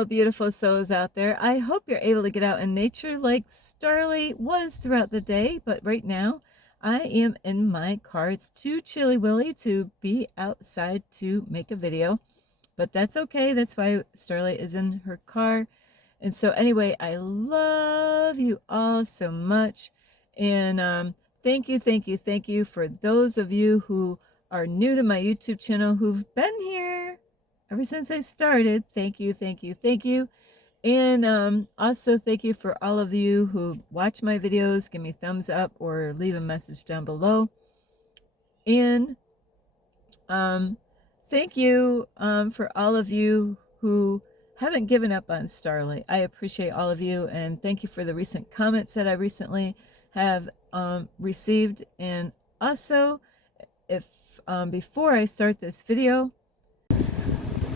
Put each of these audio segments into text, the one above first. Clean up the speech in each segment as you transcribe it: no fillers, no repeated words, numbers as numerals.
Hello, beautiful souls out there. I hope you're able to get out in nature like Starly was throughout the day, but right now I am in my car. It's too chilly willy to be outside to make a video, but that's okay. That's why Starlight is in her car. And so anyway, I love you all so much. And thank you for those of you who are new to my YouTube channel who've been here ever since I started. Thank you. And also thank you for all of you who watch my videos, give me thumbs up or leave a message down below. And um, thank you for all of you who haven't given up on Starlight. I appreciate all of you, and thank you for the recent comments that I recently have received. And also, if before I start this video,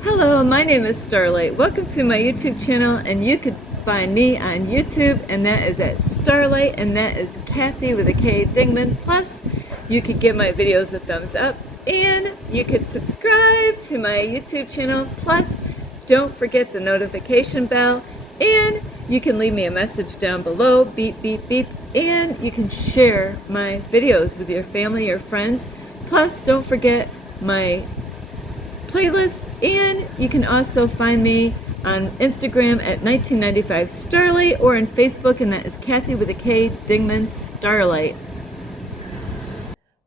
hello, my name is Starlight. Welcome to my YouTube channel, and you can find me on YouTube, and that is at Starlight, and that is Kathy with a K Dingman. Plus, you could give my videos a thumbs up, and you could subscribe to my YouTube channel. Plus, don't forget the notification bell, and you can leave me a message down below, beep, beep, beep, and you can share my videos with your family or friends. Plus, don't forget my playlist, and you can also find me on Instagram at 1995 Starlight or on Facebook, and that is Kathy with a K Dingman Starlight.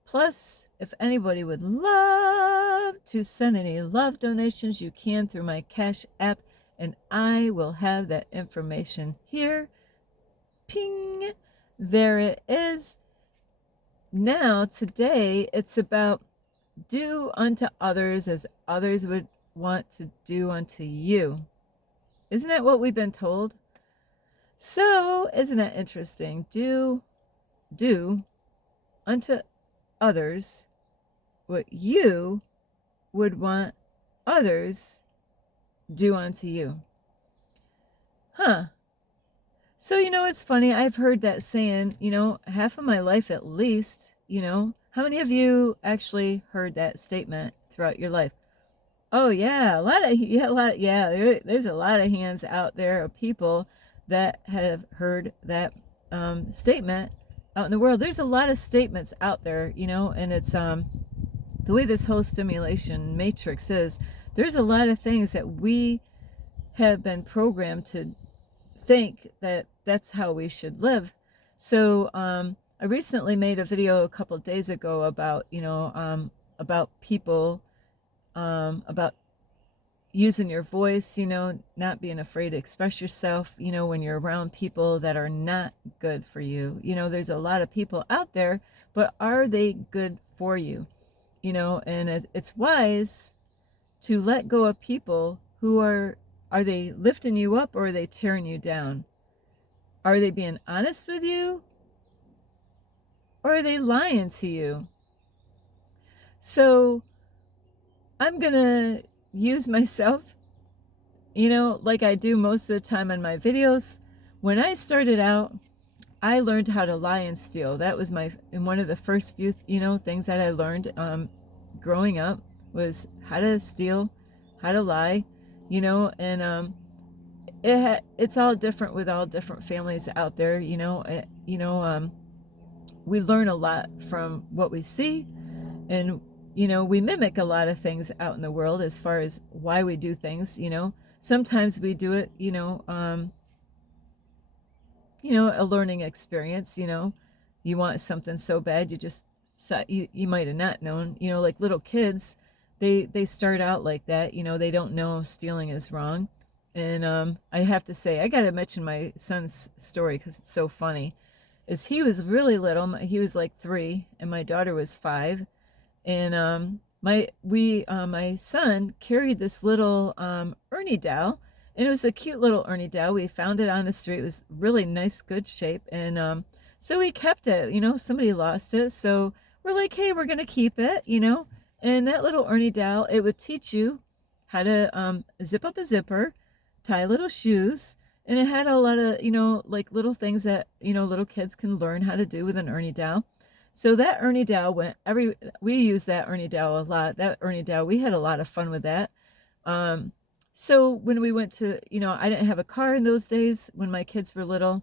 Plus, if anybody would love to send any love donations, you can through my Cash App, and I will have that information here. Ping! There it is. Now, today, it's about do unto others as others would want to do unto you. Isn't that what we've been told? So, isn't that interesting? Do unto others what you would want others do unto you. Huh. So, it's funny. I've heard that saying, half of my life at least, How many of you actually heard that statement throughout your life? Oh, yeah, there's a lot of hands out there of people that have heard that statement out in the world. There's a lot of statements out there, and it's the way this whole stimulation matrix is, there's a lot of things that we have been programmed to think that that's how we should live. So I recently made a video a couple of days ago about about people, about using your voice, not being afraid to express yourself, when you're around people that are not good for you. There's a lot of people out there, but are they good for you? And it's wise to let go of people who are they lifting you up or are they tearing you down? Are they being honest with you or are they lying to you? So I'm going to use myself, like I do most of the time on my videos. When I started out, I learned how to lie and steal. That was one of the first few, things that I learned growing up was how to steal, how to lie, and it's all different with all different families out there, we learn a lot from what we see, and we mimic a lot of things out in the world as far as why we do things. Sometimes we do it, a learning experience. You want something so bad, you might have not known. Like little kids, they start out like that. They don't know stealing is wrong. And I have to say, I gotta mention my son's story because it's so funny. Is he was really little. He was like 3, and my daughter was 5. And my son carried this little Ernie doll, and it was a cute little Ernie doll. We found it on the street. It was really nice, good shape, and so we kept it. Somebody lost it, so we're like, hey, we're gonna keep it. And that little Ernie doll, it would teach you how to zip up a zipper, tie little shoes, and it had a lot of like little things that little kids can learn how to do with an Ernie doll. So that Ernie doll we used that Ernie doll a lot. That Ernie doll, we had a lot of fun with that. So when we went to, I didn't have a car in those days when my kids were little.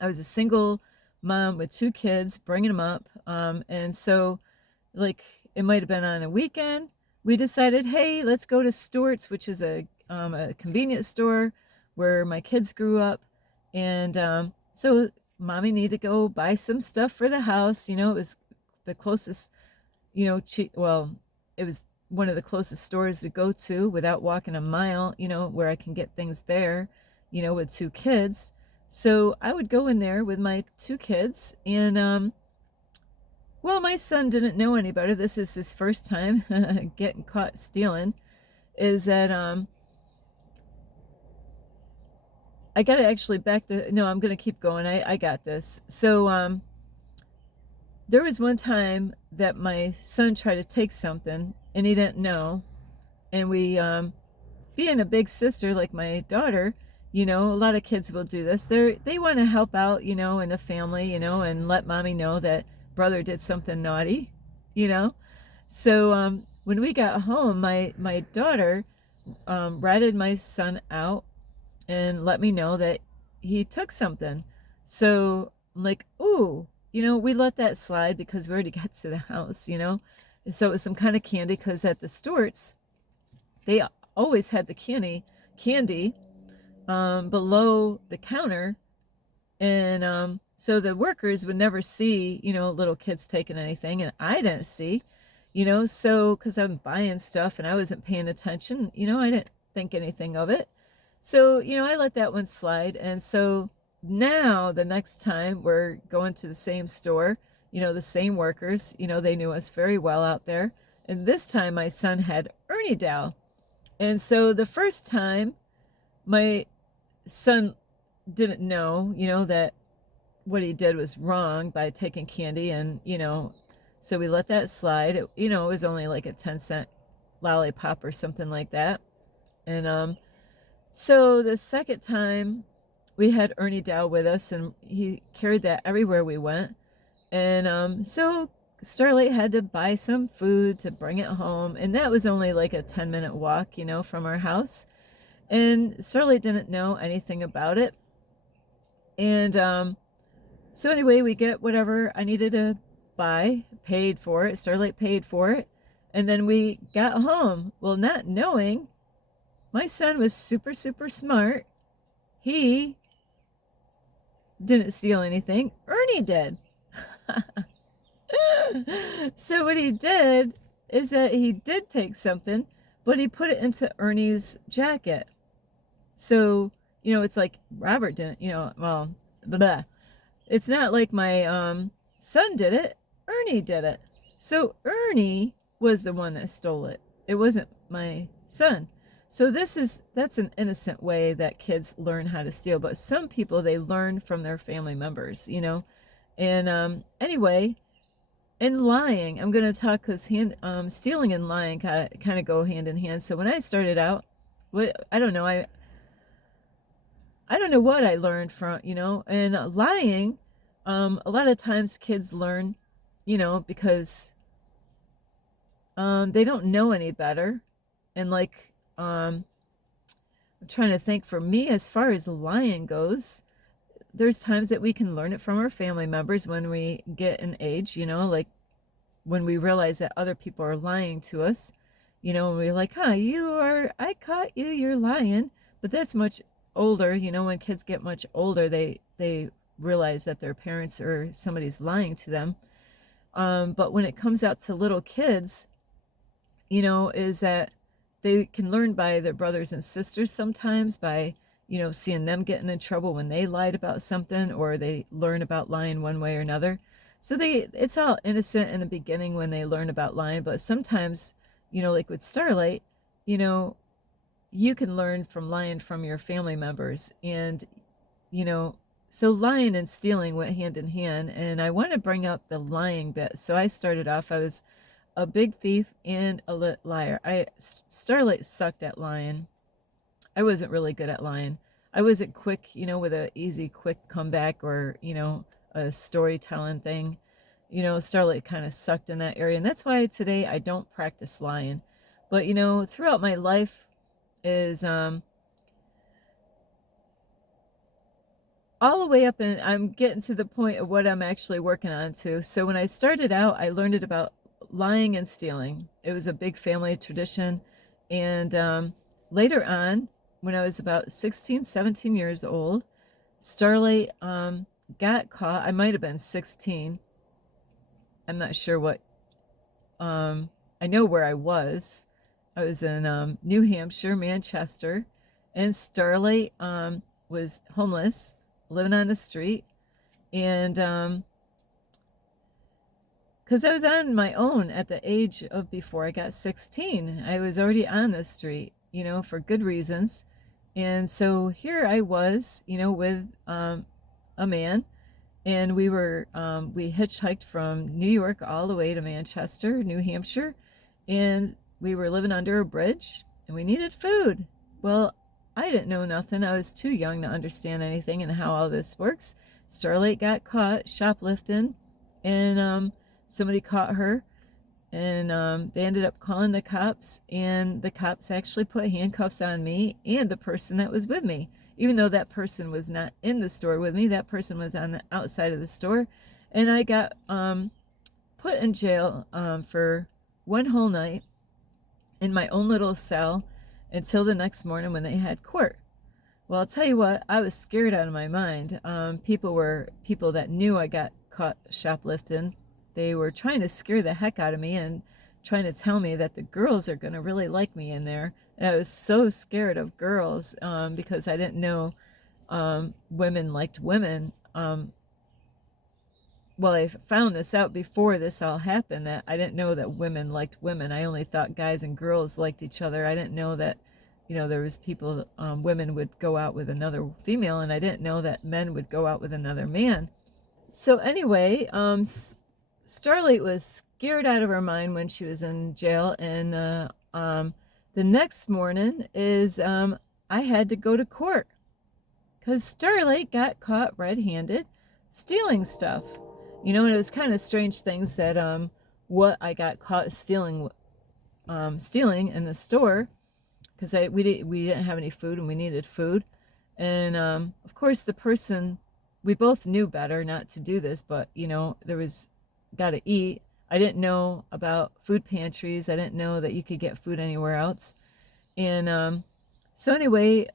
I was a single mom with two kids, bringing them up. And so, like, it might have been on a weekend. We decided, hey, let's go to Stewart's, which is a convenience store where my kids grew up. And so, mommy needed to go buy some stuff for the house. It was the closest, well, it was one of the closest stores to go to without walking a mile, where I can get things there, with two kids. So I would go in there with my two kids, and well, my son didn't know any better. This is his first time getting caught stealing. Is that I gotta actually back the no, I'm gonna keep going. I got this. So there was one time that my son tried to take something and he didn't know, and we being a big sister like my daughter, a lot of kids will do this. They want to help out, in the family, and let mommy know that brother did something naughty, you know. So when we got home, my daughter ratted my son out and let me know that he took something. So I'm like, ooh, we let that slide because we already got to the house, So it was some kind of candy because at the Stewart's, they always had the candy below the counter, and so the workers would never see little kids taking anything, and I didn't see, so because I'm buying stuff and I wasn't paying attention, I didn't think anything of it. So I let that one slide. And so now the next time we're going to the same store, the same workers, they knew us very well out there, and this time my son had Ernie Dow. And so the first time, my son didn't know, that what he did was wrong by taking candy, and, so we let that slide. It was only like a 10-cent lollipop or something like that. And so the second time we had Ernie Dow with us, and he carried that everywhere we went. And so Starlight had to buy some food to bring it home, and that was only like a 10-minute walk, from our house. And Starlight didn't know anything about it. And so anyway, we get whatever I needed to buy, paid for it. Starlight paid for it. And then we got home. Well, not knowing, my son was super, super smart. He didn't steal anything. Ernie did. So what he did is that he did take something, but he put it into Ernie's jacket. So, it's like Robert didn't, well, blah. It's not like my son did it. Ernie did it. So Ernie was the one that stole it. It wasn't my son. So that's an innocent way that kids learn how to steal. But some people, they learn from their family members, And anyway, in lying, I'm going to talk because stealing and lying kind of go hand in hand. So when I started out, I don't know, I don't know what I learned from, and lying, a lot of times kids learn, because they don't know any better. And like, I'm trying to think, for me, as far as lying goes, there's times that we can learn it from our family members when we get an age, like when we realize that other people are lying to us, and we're like, I caught you, you're lying. But that's much older, when kids get much older, they realize that their parents or somebody's lying to them. But when it comes out to little kids, is that they can learn by their brothers and sisters sometimes, by seeing them getting in trouble when they lied about something, or they learn about lying one way or another. So it's all innocent in the beginning when they learn about lying, but sometimes, like with Starlight, you can learn from lying from your family members. And so lying and stealing went hand in hand. And I want to bring up the lying bit. So I started off, I was a big thief and a liar. Starlight sucked at lying. I wasn't really good at lying. I wasn't quick, with a easy quick comeback, or a storytelling thing. Starlight kind of sucked in that area, and that's why today I don't practice lying. But throughout my life, is all the way up, and I'm getting to the point of what I'm actually working on too. So when I started out, I learned it about lying and stealing. It was a big family tradition. And later on, when I was about 16, 17 years old, Starlight got caught. I might have been 16. I'm not sure what. I know where I was. I was in New Hampshire, Manchester, and Starlight was homeless, living on the street. And because I was on my own at the age of before I got 16, I was already on the street, for good reasons. And so here I was, with a man, and we hitchhiked from New York all the way to Manchester, New Hampshire, and we were living under a bridge, and we needed food. Well, I didn't know nothing. I was too young to understand anything and how all this works. Starlight got caught shoplifting, and somebody caught her, and they ended up calling the cops, and the cops actually put handcuffs on me and the person that was with me. Even though that person was not in the store with me, that person was on the outside of the store, and I got put in jail for one whole night in my own little cell until the next morning when they had court. Well, I'll tell you what, I was scared out of my mind. People that knew I got caught shoplifting. They were trying to scare the heck out of me and trying to tell me that the girls are going to really like me in there. And I was so scared of girls because I didn't know women liked women. Well, I found this out before this all happened, that I didn't know that women liked women. I only thought guys and girls liked each other. I didn't know that, there was people, women would go out with another female, and I didn't know that men would go out with another man. So anyway, Starlight was scared out of her mind when she was in jail, and the next morning is I had to go to court because Starlight got caught red-handed stealing stuff. And it was kind of strange things that what I got caught stealing in the store, because we didn't have any food and we needed food. And of course the person, we both knew better not to do this, but there was got to eat. I didn't know about food pantries. I didn't know that you could get food anywhere else. And so anyway,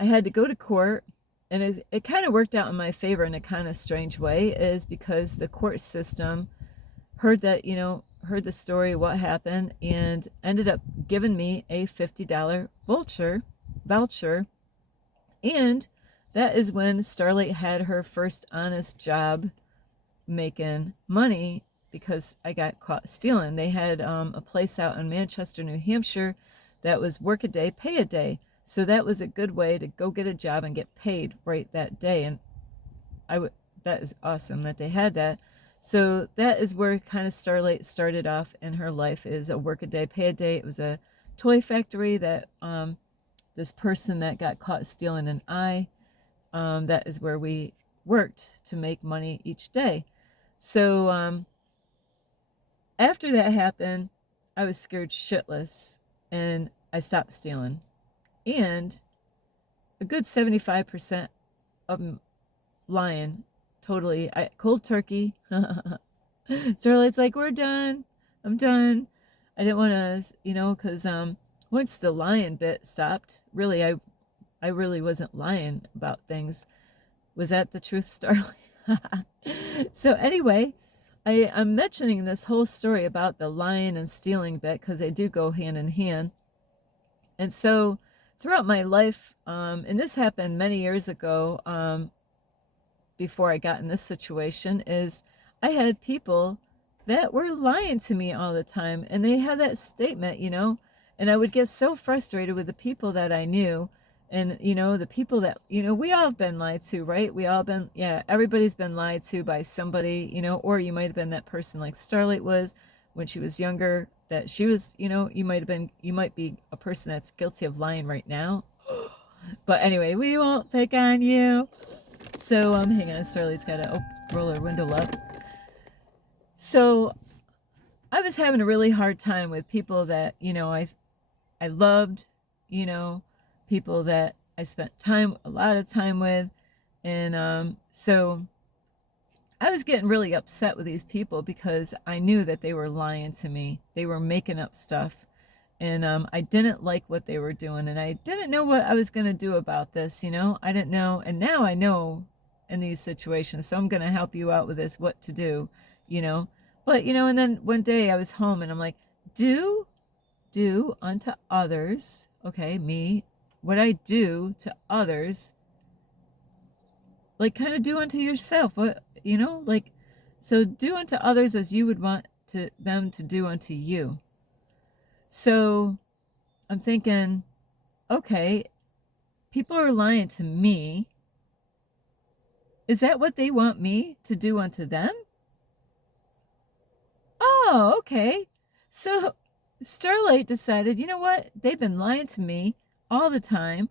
I had to go to court, and it kind of worked out in my favor in a kind of strange way, is because the court system heard the story, what happened, and ended up giving me a $50 voucher. And that is when Starlight had her first honest job making money, because I got caught stealing. They had a place out in Manchester, New Hampshire that was work a day, pay a day. So that was a good way to go get a job and get paid right that day. And that is awesome that they had that. So that is where kind of Starlight started off in her life, is a work a day, pay a day. It was a toy factory that this person that got caught stealing an eye, that is where we worked to make money each day. So after that happened, I was scared shitless, and I stopped stealing. And a good 75% of lying, totally, cold turkey. Starlight's like, we're done. I'm done. I didn't want to, because once the lying bit stopped, really, I really wasn't lying about things. Was that the truth, Starlight? So anyway, I'm mentioning this whole story about the lying and stealing bit because they do go hand in hand. And so throughout my life, and this happened many years ago, before I got in this situation, is I had people that were lying to me all the time, and they had that statement, and I would get so frustrated with the people that I knew, and the people that we all have been lied to, right? Everybody's been lied to by somebody, or you might have been that person like Starlight was when she was younger, that she was, you might be a person that's guilty of lying right now. But anyway, we won't pick on you. So hang on, Starlight's got to roll her window up. So I was having a really hard time with people that I loved, people that I spent a lot of time with. And so I was getting really upset with these people because I knew that they were lying to me. They were making up stuff. And I didn't like what they were doing. And I didn't know what I was going to do about this. I didn't know. And now I know in these situations. So I'm going to help you out with this, what to do, you know. But, and then one day I was home and I'm like, do unto others, okay, me, what I do to others, like kind of do unto yourself. What, like, so do unto others as you would want them to do unto you. So I'm thinking, okay, people are lying to me. Is that what they want me to do unto them? Oh, okay. So Starlight decided, you know what? They've been lying to me all the time.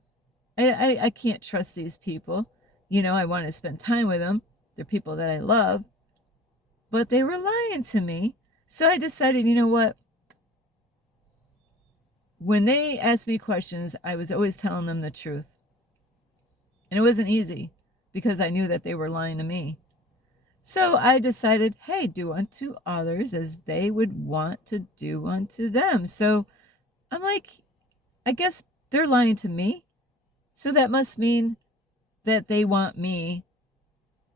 I can't trust these people. I want to spend time with them. They're people that I love. But they were lying to me. So I decided, you know what? When they asked me questions, I was always telling them the truth. And it wasn't easy because I knew that they were lying to me. So I decided, hey, do unto others as they would want to do unto them. So I'm like, I guess they're lying to me. So that must mean that they want me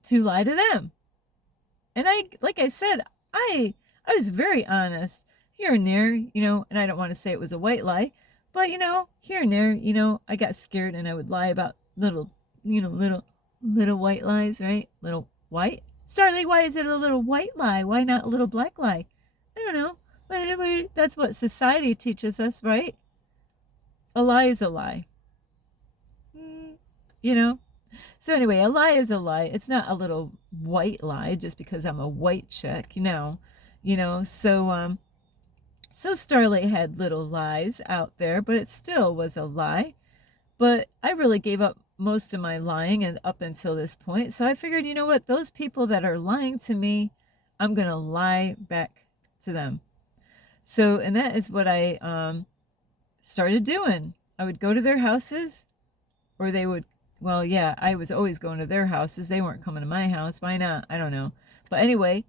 to lie to them. And like I said, I was very honest here and there, and I don't want to say it was a white lie, but here and there, I got scared and I would lie about little white lies, right? Little white. Starlight, why is it a little white lie? Why not a little black lie? I don't know. But that's what society teaches us, right? A lie is a lie. You know? So anyway, a lie is a lie. It's not a little white lie just because I'm a white chick, so Starlight had little lies out there, but it still was a lie. But I really gave up most of my lying and up until this point. So I figured, you know what? Those people that are lying to me, I'm going to lie back to them. So, and that is what I started doing. I would go to their houses, or they would, well, yeah, I was always going to their houses. They weren't coming to my house. Why not? I don't know. But anyway,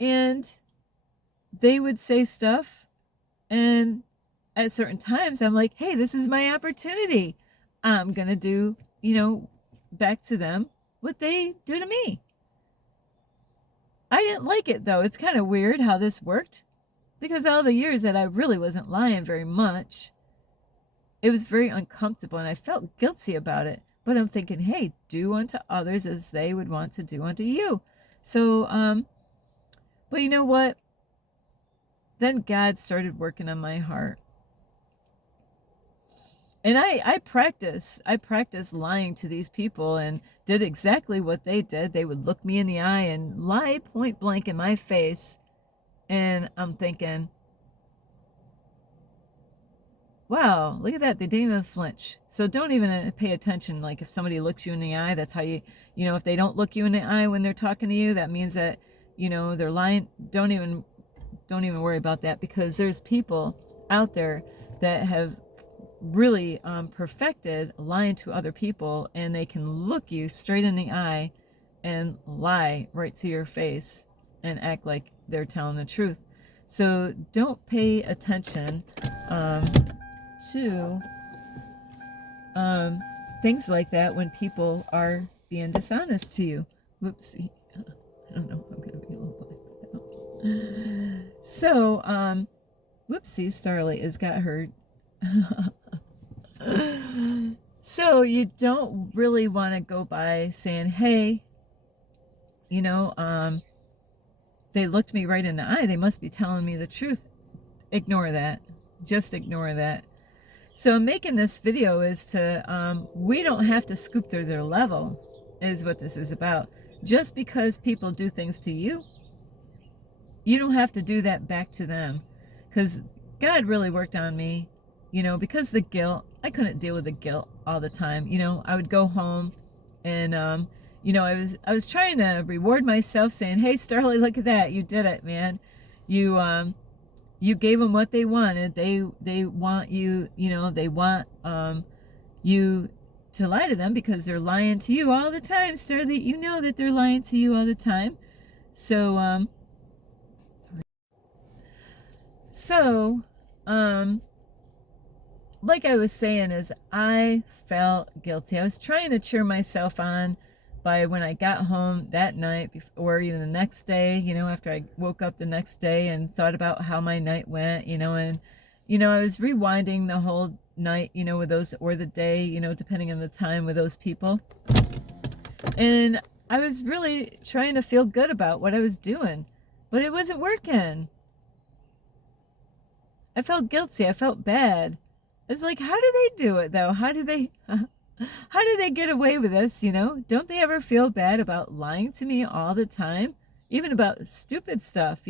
and they would say stuff, and at certain times I'm like, hey, this is my opportunity. I'm going to do, back to them what they do to me. I didn't like it, though. It's kind of weird how this worked, because all the years that I really wasn't lying very much, it was very uncomfortable, and I felt guilty about it. But I'm thinking, hey, do unto others as they would want to do unto you. So, but you know what? Then God started working on my heart. And I practiced lying to these people and did exactly what they did. They would look me in the eye and lie point blank in my face. And I'm thinking, wow, look at that. They didn't even flinch. So don't even pay attention. Like if somebody looks you in the eye, that's how if they don't look you in the eye when they're talking to you, that means that, they're lying. Don't even worry about that, because there's people out there that have really perfected lying to other people, and they can look you straight in the eye and lie right to your face and act like they're telling the truth. So don't pay attention to things like that when people are being dishonest to you. Whoopsie. I don't know if I'm going to be able to play that. So, whoopsie, Starlight has got her. So you don't really want to go by saying, hey, they looked me right in the eye. They must be telling me the truth. Ignore that. Just ignore that. So making this video is to, we don't have to scoop through their level, is what this is about. Just because people do things to you, you don't have to do that back to them. Because God really worked on me, because the guilt, I couldn't deal with the guilt all the time. I would go home and, I was trying to reward myself saying, hey, Starlight, look at that. You did it, man. You you gave them what they wanted. They want you, they want you to lie to them because they're lying to you all the time, Starly. You know that they're lying to you all the time. So so um like I was saying, is I felt guilty. I was trying to cheer myself on by when I got home that night, or even the next day, after I woke up the next day and thought about how my night went, and I was rewinding the whole night, with those, or the day, depending on the time, with those people. And I was really trying to feel good about what I was doing, but it wasn't working. I felt guilty. I felt bad. It's like, how do they do it though? How do they get away with this, Don't they ever feel bad about lying to me all the time? Even about stupid stuff,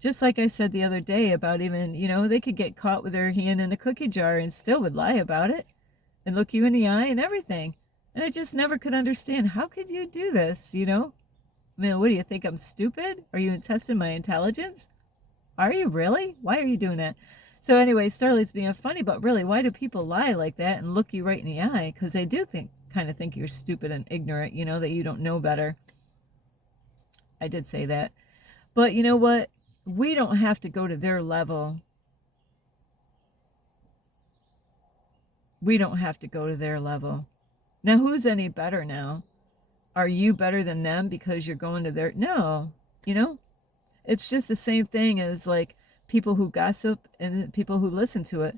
Just like I said the other day about, even, they could get caught with their hand in a cookie jar and still would lie about it and look you in the eye and everything. And I just never could understand, how could you do this, I mean, what do you think, I'm stupid? Are you testing my intelligence? Are you really? Why are you doing that? So anyway, Starlight's being funny, but really, why do people lie like that and look you right in the eye? Because they do kind of think you're stupid and ignorant, that you don't know better. I did say that. But you know what? We don't have to go to their level. We don't have to go to their level. Now, who's any better now? Are you better than them because you're going to their... No, It's just the same thing as like people who gossip and people who listen to it.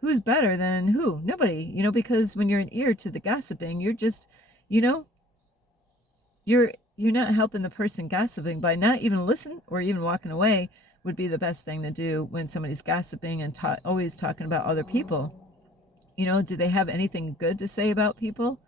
Who's better than who? Nobody, because when you're an ear to the gossiping, you're just, you know, you're not helping the person gossiping. By not even listening or even walking away would be the best thing to do when somebody's gossiping and always talking about other people. Do they have anything good to say about people?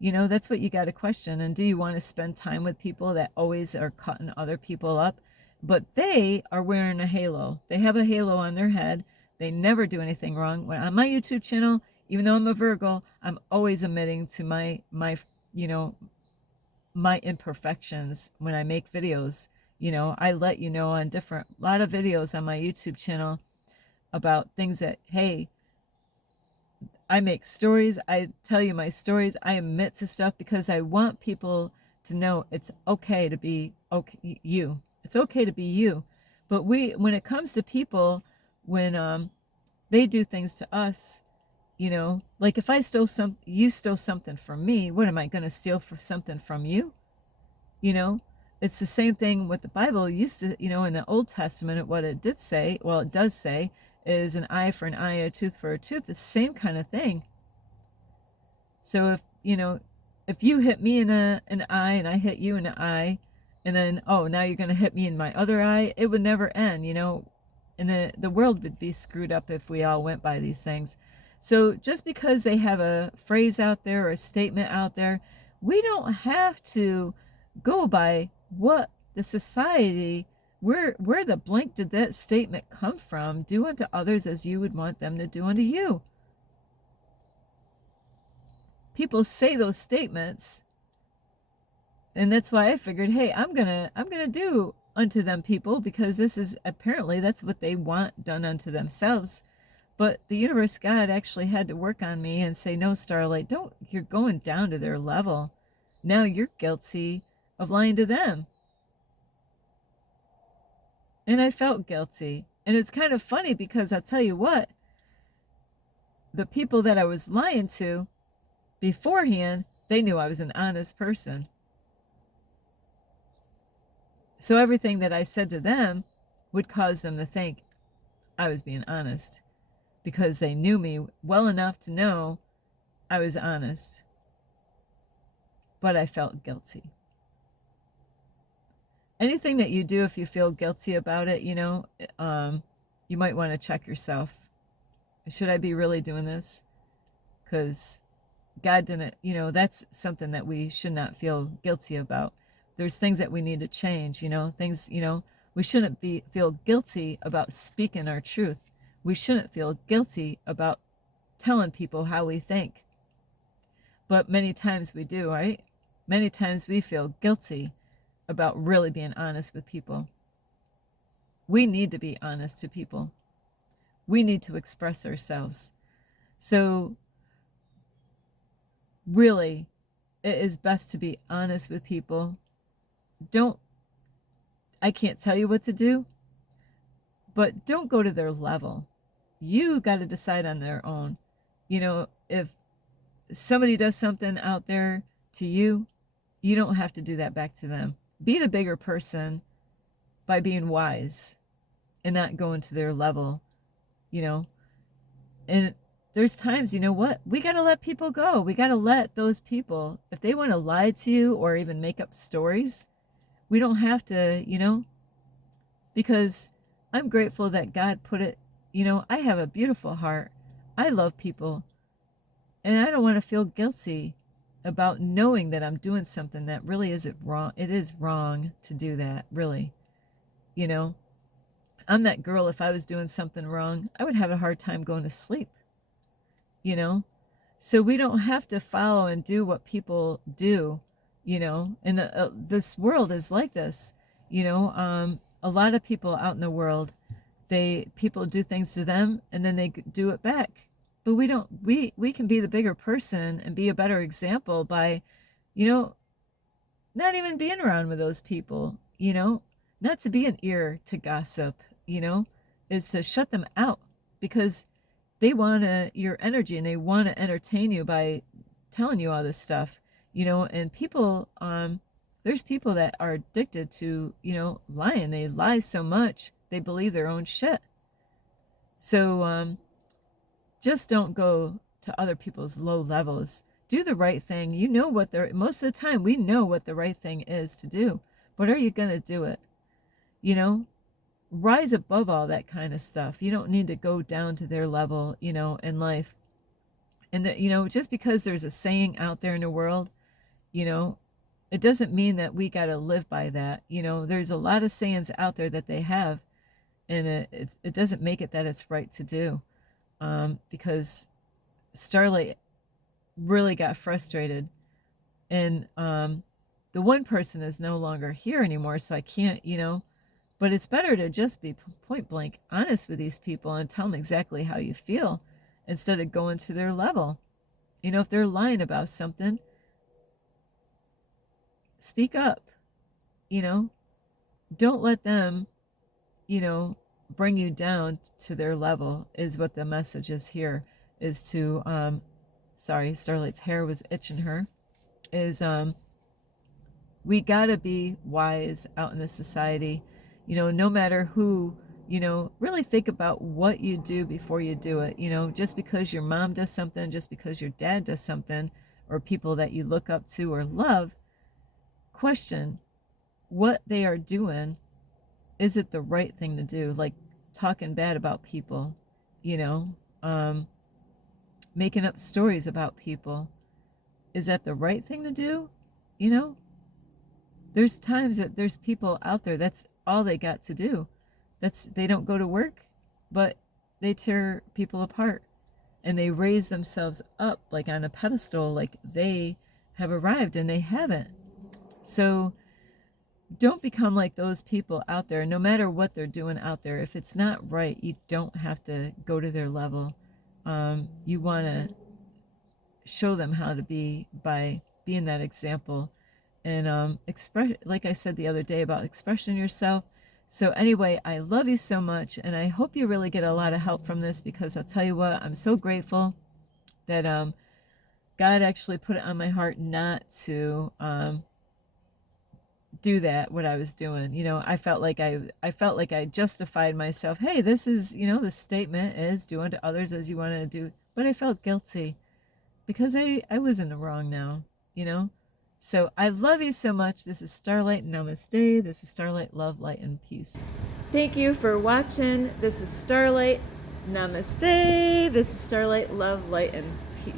That's what you got to question. And do you want to spend time with people that always are cutting other people up? But they are wearing a halo. They have a halo on their head. They never do anything wrong. When on my YouTube channel, even though I'm a Virgo, I'm always admitting to my my imperfections when I make videos. I let you know on a lot of videos on my YouTube channel about things that, hey, I make stories. I tell you my stories. I admit to stuff because I want people to know it's okay to be you. It's okay to be you. But when it comes to people, when they do things to us, like if you stole something from me, what am I going to steal for something from you? It's the same thing with the Bible. It used to, in the Old Testament, what it did say, well, it does say, is an eye for an eye, a tooth for a tooth, the same kind of thing. So if you hit me in an eye and I hit you in an eye, and then, oh, now you're going to hit me in my other eye, it would never end, and the world would be screwed up if we all went by these things. So just because they have a phrase out there or a statement out there, we don't have to go by what the society, where the blank did that statement come from? Do unto others as you would want them to do unto you. People say those statements, and that's why I figured, hey, I'm gonna do unto them people, because this is apparently that's what they want done unto themselves. But the universe, God, actually had to work on me and say, no, Starlight, don't, you're going down to their level. Now you're guilty of lying to them. And I felt guilty. And it's kind of funny because I'll tell you what, the people that I was lying to beforehand, they knew I was an honest person. So everything that I said to them would cause them to think I was being honest, because they knew me well enough to know I was honest. But I felt guilty. Anything that you do, if you feel guilty about it, you might want to check yourself. Should I be really doing this? Because God didn't, that's something that we should not feel guilty about. There's things that we need to change, things, we shouldn't feel guilty about speaking our truth. We shouldn't feel guilty about telling people how we think. But many times we do, right? Many times we feel guilty about really being honest with people. We need to be honest to people. We need to express ourselves. So really, it is best to be honest with people. Don't, I can't tell you what to do, but don't go to their level. You got to decide on their own. You know, if somebody does something out there to you, you don't have to do that back to them. Be the bigger person by being wise and not going to their level, you know. And there's times, you know what? We got to let people go. We got to let those people, if they want to lie to you or even make up stories, we don't have to, you know, because I'm grateful that God put it, you know, I have a beautiful heart. I love people. And I don't want to feel guilty about knowing that I'm doing something that really isn't wrong. It is wrong to do that, really. You know, I'm that girl, if I was doing something wrong, I would have a hard time going to sleep, you know? So we don't have to follow and do what people do, you know? And this world is like this, you know? A lot of people out in the world, people do things to them and then they do it back. But we don't, we can be the bigger person and be a better example by, you know, not even being around with those people, you know, not to be an ear to gossip, you know, is to shut them out because they want your energy and they want to entertain you by telling you all this stuff, you know, and people, there's people that are addicted to, you know, lying. They lie so much, they believe their own shit. So, just don't go to other people's low levels. Do the right thing. You know what most of the time we know what the right thing is to do. But are you going to do it? You know, rise above all that kind of stuff. You don't need to go down to their level, you know, in life. And that, you know, just because there's a saying out there in the world, you know, it doesn't mean that we got to live by that. You know, there's a lot of sayings out there that they have, and it doesn't make it that it's right to do. Because Starlight really got frustrated, and the one person is no longer here anymore, so I can't, you know, but it's better to just be point blank honest with these people and tell them exactly how you feel instead of going to their level. You know, if they're lying about something, speak up, you know, don't let them, you know, bring you down to their level is what the message is here, is to sorry, Starlight's hair was itching her, is we gotta be wise out in this society, you know, no matter who, you know, really think about what you do before you do it. You know, just because your mom does something, just because your dad does something, or people that you look up to or love, question what they are doing. Is it the right thing to do? Like talking bad about people, you know, making up stories about people. Is that the right thing to do? You know, there's times that there's people out there, that's all they got to do. They don't go to work, but they tear people apart and they raise themselves up like on a pedestal, like they have arrived and they haven't. So don't become like those people out there, no matter what they're doing out there. If it's not right, you don't have to go to their level. You want to show them how to be by being that example and express, like I said the other day about expressing yourself. So anyway, I love you so much, and I hope you really get a lot of help from this, because I'll tell you what, I'm so grateful that God actually put it on my heart not to do that, what I was doing. You know, I felt like I justified myself. Hey, this is, you know, the statement is do unto others as you want to do. But I felt guilty because I was in the wrong now, you know. So I love you so much. This is Starlight. Namaste. This is Starlight. Love, light, and peace. Thank you for watching. This is Starlight. Namaste. This is Starlight. Love, light, and peace.